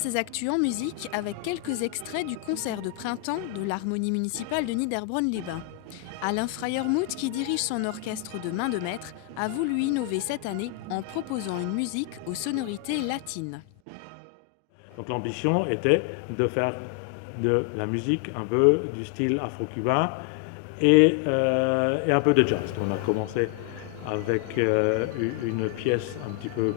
ces actus en musique avec quelques extraits du concert de printemps de l'Harmonie municipale de Niederbronn-les-Bains. Alain Freiermuth, qui dirige son orchestre de main de maître, a voulu innover cette année en proposant une musique aux sonorités latines. Donc l'ambition était de faire de la musique un peu du style afro-cubain et un peu de jazz. On a commencé avec une pièce un petit peu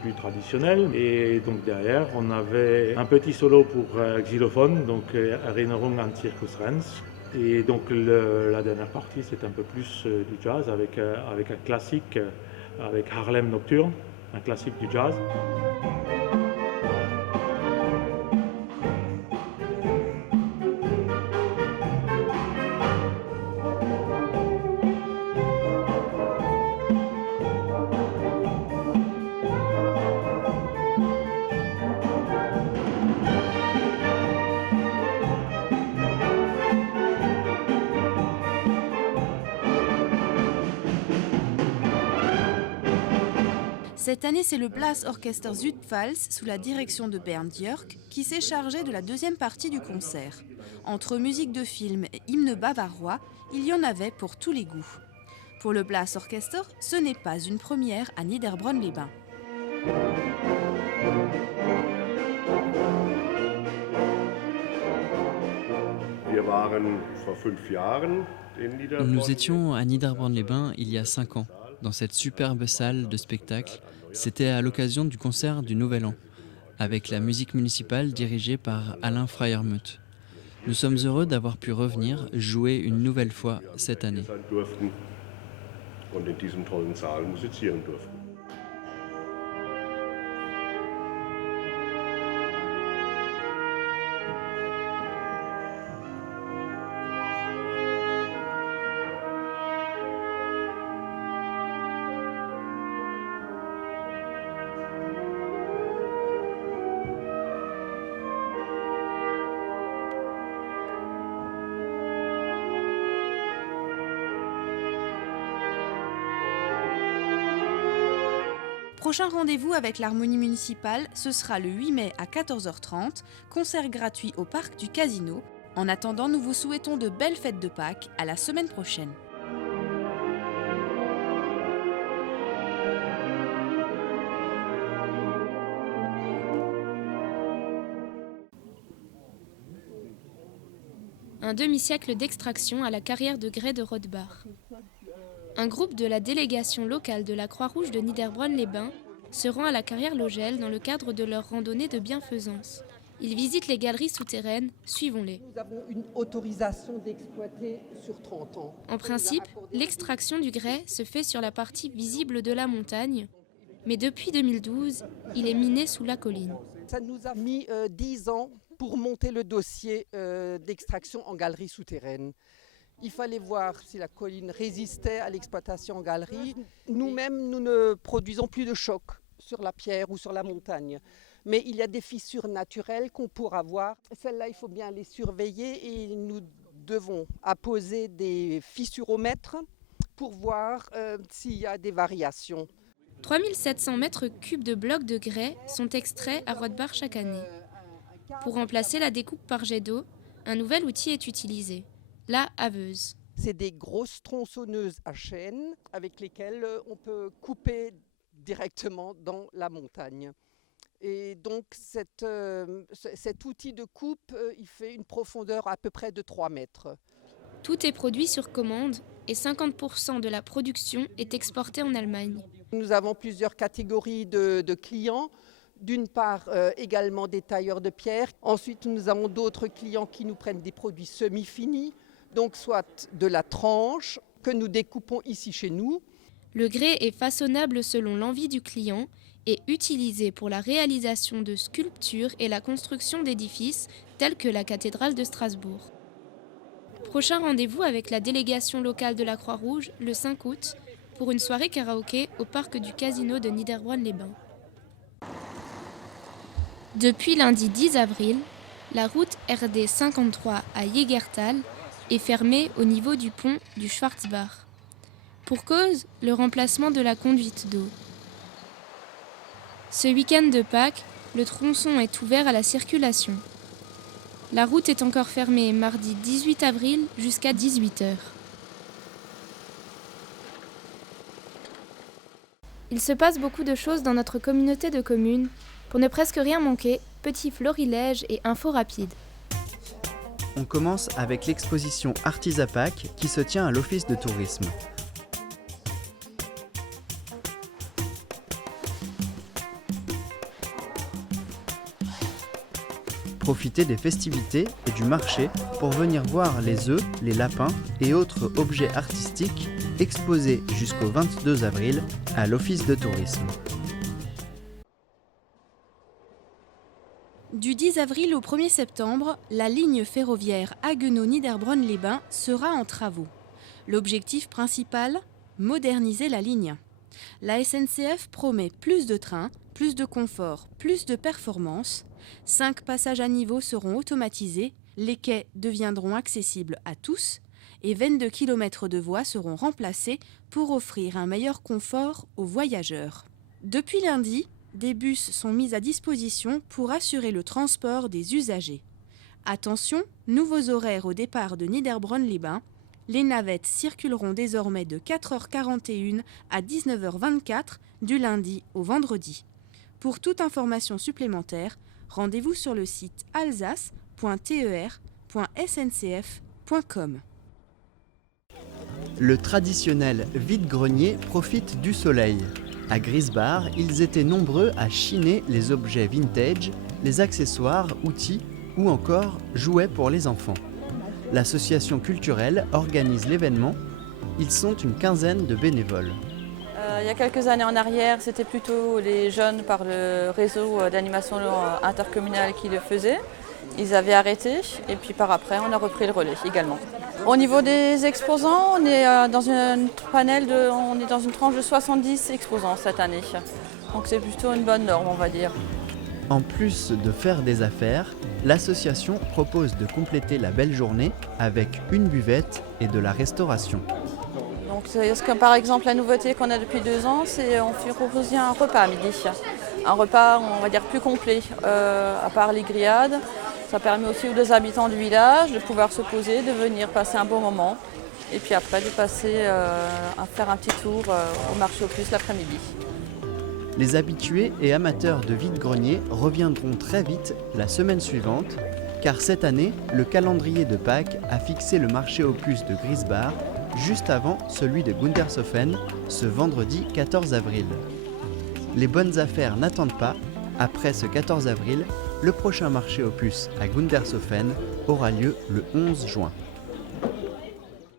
plus traditionnelle. Et donc derrière, on avait un petit solo pour xylophone, donc Erinnerung an Circus Renz. Et donc la dernière partie, c'est un peu plus du jazz avec un classique, avec Harlem Nocturne, un classique du jazz. Cette année, c'est le Blasorchester Südpfalz, sous la direction de Bernd Jörg, qui s'est chargé de la deuxième partie du concert. Entre musique de film et hymne bavarois, il y en avait pour tous les goûts. Pour le Blasorchester, ce n'est pas une première à Niederbronn-les-Bains. Nous étions à Niederbronn-les-Bains il y a 5 ans, dans cette superbe salle de spectacle. C'était à l'occasion du concert du Nouvel An, avec la musique municipale dirigée par Alain Freiermuth. Nous sommes heureux d'avoir pu revenir jouer une nouvelle fois cette année. Prochain rendez-vous avec l'Harmonie municipale, ce sera le 8 mai à 14h30, concert gratuit au parc du Casino. En attendant, nous vous souhaitons de belles fêtes de Pâques, à la semaine prochaine. Un demi-siècle d'extraction à la carrière de grès de Rothbard. Un groupe de la délégation locale de la Croix-Rouge de Niederbronn-les-Bains se rend à la carrière Logel dans le cadre de leur randonnée de bienfaisance. Ils visitent les galeries souterraines, suivons-les. Nous avons une autorisation d'exploiter sur 30 ans. En principe, l'extraction du grès se fait sur la partie visible de la montagne, mais depuis 2012, il est miné sous la colline. Ça nous a mis 10 ans pour monter le dossier d'extraction en galerie souterraine. Il fallait voir si la colline résistait à l'exploitation en galerie. Nous-mêmes, nous ne produisons plus de choc sur la pierre ou sur la montagne. Mais il y a des fissures naturelles qu'on pourra voir. Celles-là, il faut bien les surveiller et nous devons apposer des fissuromètres pour voir s'il y a des variations. 3700 mètres cubes de blocs de grès sont extraits à Rothbard chaque année. Pour remplacer la découpe par jet d'eau, un nouvel outil est utilisé. La haveuse. C'est des grosses tronçonneuses à chaîne avec lesquelles on peut couper directement dans la montagne. Et donc cet outil de coupe, il fait une profondeur à peu près de 3 mètres. Tout est produit sur commande et 50% de la production est exportée en Allemagne. Nous avons plusieurs catégories de clients. D'une part, également des tailleurs de pierre. Ensuite, nous avons d'autres clients qui nous prennent des produits semi-finis. Donc soit de la tranche que nous découpons ici chez nous. Le grès est façonnable selon l'envie du client et utilisé pour la réalisation de sculptures et la construction d'édifices tels que la cathédrale de Strasbourg. Prochain rendez-vous avec la délégation locale de la Croix-Rouge le 5 août pour une soirée karaoké au parc du Casino de Niederbronn-les-Bains. Depuis lundi 10 avril, la route RD 53 à Jägertal est fermée au niveau du pont du Schwarzbach. Pour cause, le remplacement de la conduite d'eau. Ce week-end de Pâques, le tronçon est ouvert à la circulation. La route est encore fermée mardi 18 avril jusqu'à 18h. Il se passe beaucoup de choses dans notre communauté de communes. Pour ne presque rien manquer, petit florilège et infos rapides. On commence avec l'exposition Artisapac qui se tient à l'Office de tourisme. Profitez des festivités et du marché pour venir voir les œufs, les lapins et autres objets artistiques exposés jusqu'au 22 avril à l'Office de tourisme. Du 10 avril au 1er septembre, la ligne ferroviaire Haguenau-Niederbronn-les-Bains sera en travaux. L'objectif principal, moderniser la ligne. La SNCF promet plus de trains, plus de confort, plus de performance. 5 passages à niveau seront automatisés, les quais deviendront accessibles à tous et 22 km de voies seront remplacés pour offrir un meilleur confort aux voyageurs. Depuis lundi, des bus sont mis à disposition pour assurer le transport des usagers. Attention, nouveaux horaires au départ de Niederbronn-les-Bains. Les navettes circuleront désormais de 4h41 à 19h24 du lundi au vendredi. Pour toute information supplémentaire, rendez-vous sur le site alsace.ter.sncf.com. Le traditionnel vide-grenier profite du soleil. À Grisbach, ils étaient nombreux à chiner les objets vintage, les accessoires, outils ou encore jouets pour les enfants. L'association culturelle organise l'événement. Ils sont une quinzaine de bénévoles. Il y a quelques années en arrière, c'était plutôt les jeunes par le réseau d'animation intercommunale qui le faisaient. Ils avaient arrêté et puis par après, on a repris le relais également. Au niveau des exposants, on est dans une tranche de 70 exposants cette année. Donc c'est plutôt une bonne norme, on va dire. En plus de faire des affaires, l'association propose de compléter la belle journée avec une buvette et de la restauration. Donc par exemple, la nouveauté qu'on a depuis 2 ans, c'est on fait proposer un repas à midi. Un repas, on va dire, plus complet, à part les grillades. Ça permet aussi aux habitants du village de pouvoir se poser, de venir passer un bon moment. Et puis après, de passer à faire un petit tour au marché aux puces l'après-midi. Les habitués et amateurs de vide-grenier reviendront très vite la semaine suivante, car cette année, le calendrier de Pâques a fixé le marché aux puces de Grisbach juste avant celui de Gundershofen, ce vendredi 14 avril. Les bonnes affaires n'attendent pas. Après ce 14 avril, le prochain marché aux puces à Gundershofen aura lieu le 11 juin.